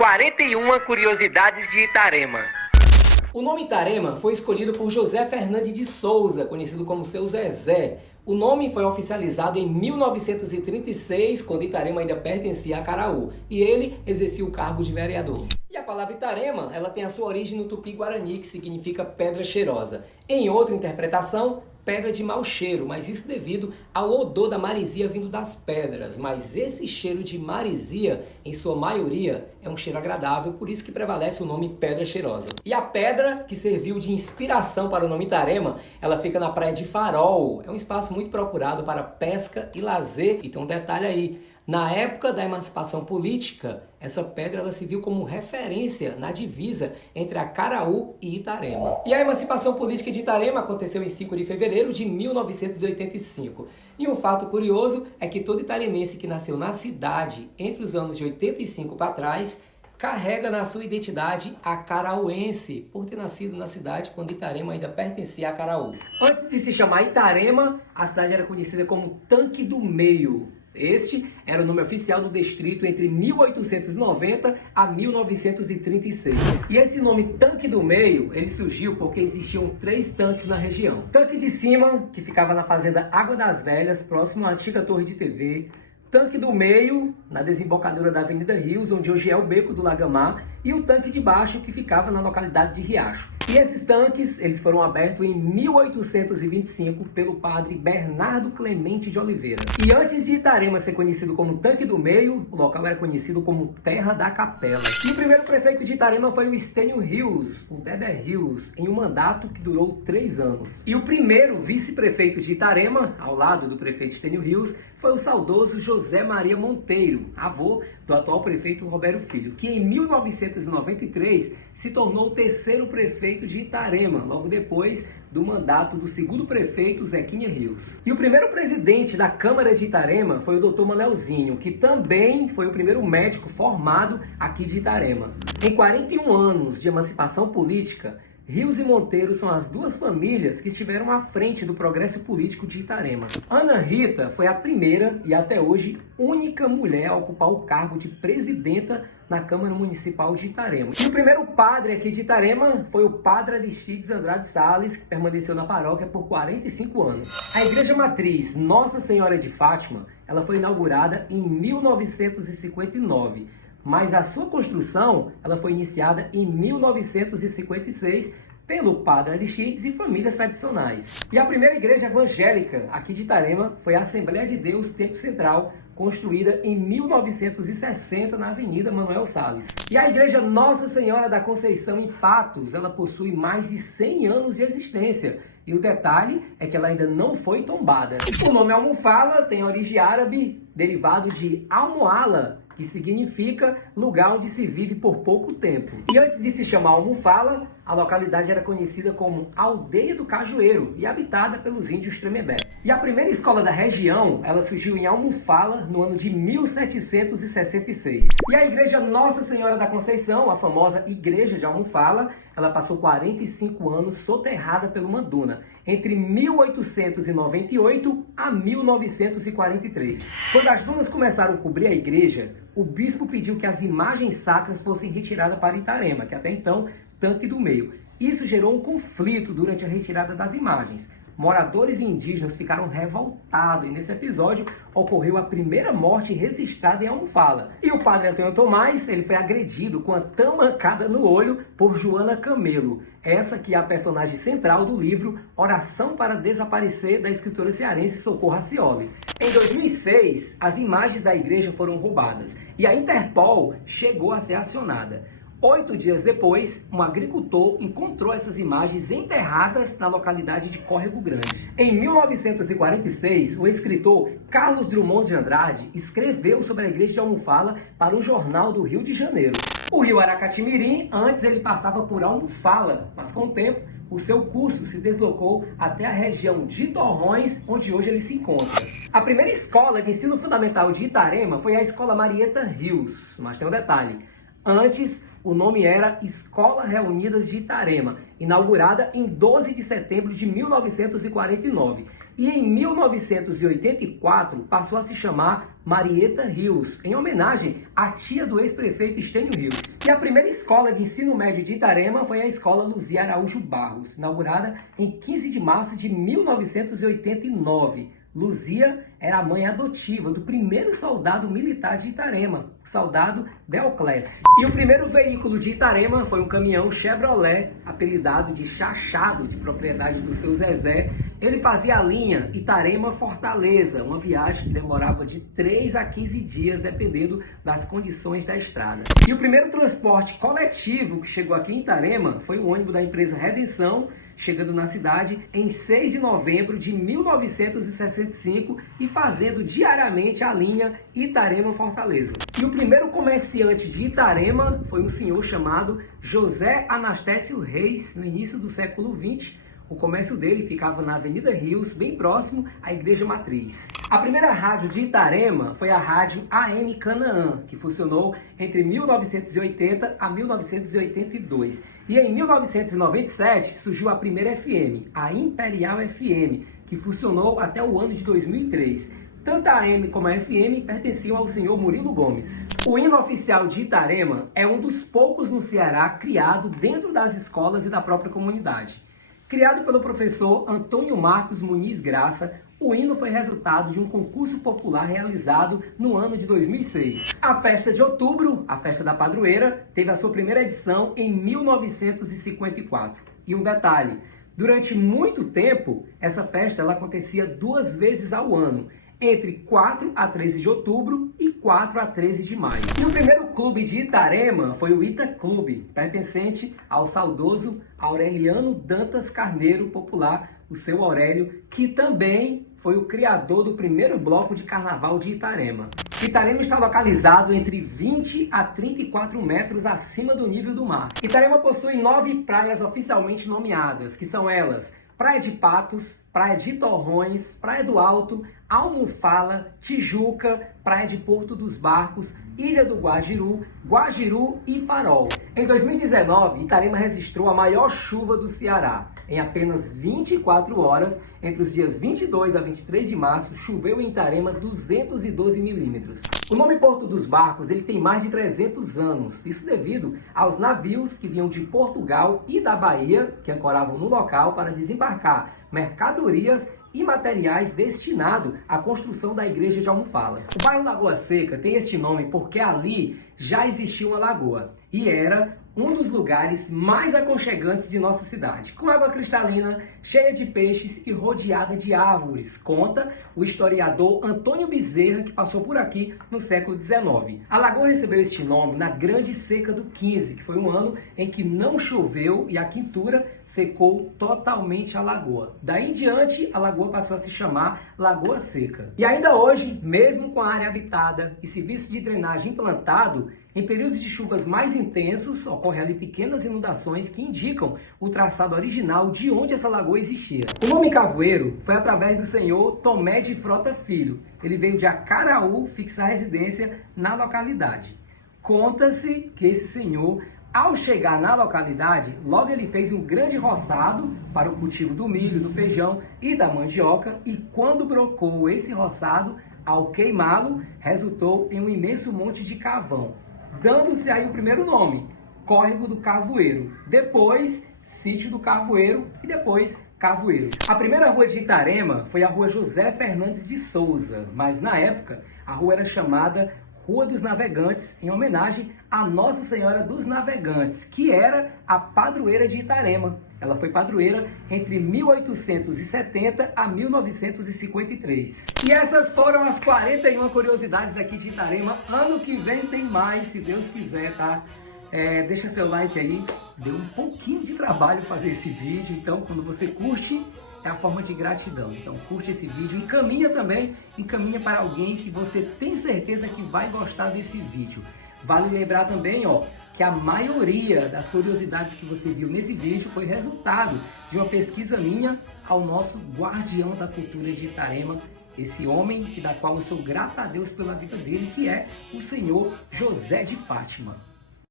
41 curiosidades de Itarema. O nome Itarema foi escolhido por José Fernandes de Souza, conhecido como Seu Zezé. O nome foi oficializado em 1936, quando Itarema ainda pertencia a Acaraú, e ele exercia o cargo de vereador. E a palavra Itarema, ela tem a sua origem no tupi-guarani, que significa pedra cheirosa. Em outra interpretação, pedra de mau cheiro, mas isso devido ao odor da marisia vindo das pedras. Mas esse cheiro de marisia, em sua maioria, é um cheiro agradável, por isso que prevalece o nome pedra cheirosa. E a pedra que serviu de inspiração para o nome Itarema, ela fica na praia de Farol. É um espaço muito procurado para pesca e lazer. E tem um detalhe aí. Na época da emancipação política, essa pedra ela se viu como referência na divisa entre Acaraú e Itarema. E a emancipação política de Itarema aconteceu em 5 de fevereiro de 1985. E um fato curioso é que todo itaremense que nasceu na cidade entre os anos de 85 para trás carrega na sua identidade acarauense, por ter nascido na cidade quando Itarema ainda pertencia a Acaraú. Antes de se chamar Itarema, a cidade era conhecida como Tanque do Meio. Este era o nome oficial do distrito entre 1890 a 1936. E esse nome Tanque do Meio, ele surgiu porque existiam 3 tanques na região. Tanque de cima, que ficava na fazenda Água das Velhas, próximo à antiga torre de TV. Tanque do Meio, na desembocadura da Avenida Rios, onde hoje é o Beco do Lagamar. E o tanque de baixo, que ficava na localidade de Riacho. E esses tanques, eles foram abertos em 1825 pelo padre Bernardo Clemente de Oliveira. E antes de Itarema ser conhecido como Tanque do Meio, o local era conhecido como Terra da Capela. E o primeiro prefeito de Itarema foi o Estênio Rios, o Dedé Rios, em um mandato que durou 3 anos. E o primeiro vice-prefeito de Itarema, ao lado do prefeito Estênio Rios, foi o saudoso José Maria Monteiro, avô do atual prefeito Roberto Filho, que em 1993 se tornou o 3º prefeito de Itarema, logo depois do mandato do 2º prefeito Zequinha Rios. E o primeiro presidente da Câmara de Itarema foi o Dr. Manelzinho, que também foi o primeiro médico formado aqui de Itarema. Em 41 anos de emancipação política, Rios e Monteiro são as 2 famílias que estiveram à frente do progresso político de Itarema. Ana Rita foi a primeira e até hoje única mulher a ocupar o cargo de presidenta na Câmara Municipal de Itarema. E o primeiro padre aqui de Itarema foi o padre Aristides Andrade Salles, que permaneceu na paróquia por 45 anos. A igreja matriz Nossa Senhora de Fátima, ela foi inaugurada em 1959. Mas a sua construção ela foi iniciada em 1956 pelo padre Aristides e famílias tradicionais. E a primeira igreja evangélica aqui de Itarema foi a Assembleia de Deus Tempo Central, construída em 1960 na Avenida Manuel Salles. E a igreja Nossa Senhora da Conceição em Patos, ela possui mais de 100 anos de existência. E o detalhe é que ela ainda não foi tombada. O nome Almofala tem origem árabe, derivado de Almoala, que significa lugar onde se vive por pouco tempo. E antes de se chamar Almofala, a localidade era conhecida como Aldeia do Cajueiro e habitada pelos índios Tremembé. E a primeira escola da região, ela surgiu em Almofala no ano de 1766. E a igreja Nossa Senhora da Conceição, a famosa igreja de Almofala, ela passou 45 anos soterrada pelo Manduna, entre 1898 a 1943. Quando as dunas começaram a cobrir a igreja, o bispo pediu que as imagens sacras fossem retiradas para Itarema, que até então Tanque do Meio. Isso gerou um conflito durante a retirada das imagens. Moradores e indígenas ficaram revoltados e nesse episódio ocorreu a primeira morte registrada em Almofala. E o padre Antônio Tomás, ele foi agredido com a tamancada no olho por Joana Camelo. Essa que é a personagem central do livro Oração para Desaparecer, da escritora cearense Socorro Racioli. Em 2006, as imagens da igreja foram roubadas e a Interpol chegou a ser acionada. 8 dias depois, um agricultor encontrou essas imagens enterradas na localidade de Córrego Grande. Em 1946, o escritor Carlos Drummond de Andrade escreveu sobre a igreja de Almofala para o Jornal do Rio de Janeiro. O rio Aracatimirim, antes ele passava por Almofala, mas com o tempo, o seu curso se deslocou até a região de Torrões, onde hoje ele se encontra. A primeira escola de ensino fundamental de Itarema foi a Escola Marieta Rios, mas tem um detalhe. Antes, o nome era Escola Reunidas de Itarema, inaugurada em 12 de setembro de 1949. E em 1984 passou a se chamar Marieta Rios, em homenagem à tia do ex-prefeito Estênio Rios. E a primeira escola de ensino médio de Itarema foi a Escola Luzia Araújo Barros, inaugurada em 15 de março de 1989. Luzia era a mãe adotiva do primeiro soldado militar de Itarema, o soldado Deoclésio. E o primeiro veículo de Itarema foi um caminhão Chevrolet, apelidado de Chachado, de propriedade do seu Zezé. Ele fazia a linha Itarema-Fortaleza, uma viagem que demorava de 3 a 15 dias, dependendo das condições da estrada. E o primeiro transporte coletivo que chegou aqui em Itarema foi o ônibus da empresa Redenção, chegando na cidade em 6 de novembro de 1965 e fazendo diariamente a linha Itarema-Fortaleza. E o primeiro comerciante de Itarema foi um senhor chamado José Anastécio Reis, no início do século XX. O comércio dele ficava na Avenida Rios, bem próximo à Igreja Matriz. A primeira rádio de Itarema foi a rádio AM Canaã, que funcionou entre 1980 a 1982. E em 1997 surgiu a primeira FM, a Imperial FM, que funcionou até o ano de 2003. Tanto a AM como a FM pertenciam ao senhor Murilo Gomes. O hino oficial de Itarema é um dos poucos no Ceará criado dentro das escolas e da própria comunidade. Criado pelo professor Antônio Marcos Muniz Graça, o hino foi resultado de um concurso popular realizado no ano de 2006. A festa de outubro, a festa da padroeira, teve a sua primeira edição em 1954. E um detalhe, durante muito tempo, essa festa ela acontecia 2 vezes ao ano, entre 4 a 13 de outubro e 4 a 13 de maio. E o primeiro clube de Itarema foi o Ita Clube, pertencente ao saudoso Aureliano Dantas Carneiro, popular, o seu Aurélio, que também foi o criador do primeiro bloco de carnaval de Itarema. Itarema está localizado entre 20 a 34 metros acima do nível do mar. Itarema possui 9 praias oficialmente nomeadas, que são elas: Praia de Patos, Praia de Torrões, Praia do Alto, Almofala, Tijuca, Praia de Porto dos Barcos, Ilha do Guajiru, Guajiru e Farol. Em 2019, Itarema registrou a maior chuva do Ceará. Em apenas 24 horas, entre os dias 22 a 23 de março, choveu em Itarema 212 milímetros. O nome Porto dos Barcos ele tem mais de 300 anos, isso devido aos navios que vinham de Portugal e da Bahia, que ancoravam no local para desembarcar mercadorias e materiais destinados à construção da igreja de Almofala. O bairro Lagoa Seca tem este nome porque ali já existia uma lagoa e era um dos lugares mais aconchegantes de nossa cidade, com água cristalina, cheia de peixes e rodeada de árvores, conta o historiador Antônio Bezerra, que passou por aqui no século XIX. A lagoa recebeu este nome na Grande Seca do 15, que foi um ano em que não choveu e a quintura secou totalmente a lagoa. Daí em diante, a lagoa passou a se chamar Lagoa Seca. E ainda hoje, mesmo com a área habitada e serviço de drenagem implantado, em períodos de chuvas mais intensos, ocorrem ali pequenas inundações que indicam o traçado original de onde essa lagoa existia. O nome Cavoeiro foi através do senhor Tomé de Frota Filho. Ele veio de Acaraú fixar residência na localidade. Conta-se que esse senhor, ao chegar na localidade, logo ele fez um grande roçado para o cultivo do milho, do feijão e da mandioca, e quando brocou esse roçado, ao queimá-lo, resultou em um imenso monte de carvão, dando-se aí o primeiro nome, Córrego do Cavoeiro, depois Sítio do Cavoeiro e depois Cavoeiro. A primeira rua de Itarema foi a Rua José Fernandes de Souza, mas na época a rua era chamada Rua dos Navegantes, em homenagem a Nossa Senhora dos Navegantes, que era a padroeira de Itarema. Ela foi padroeira entre 1870 a 1953. E essas foram as 41 curiosidades aqui de Itarema. Ano que vem tem mais, se Deus quiser, tá? Deixa seu like aí. Deu um pouquinho de trabalho fazer esse vídeo, então quando você curte, é a forma de gratidão. Então curte esse vídeo, encaminha para alguém que você tem certeza que vai gostar desse vídeo. Vale lembrar também, que a maioria das curiosidades que você viu nesse vídeo foi resultado de uma pesquisa minha ao nosso guardião da cultura de Itarema, esse homem da qual eu sou grato a Deus pela vida dele, que é o senhor José de Fátima.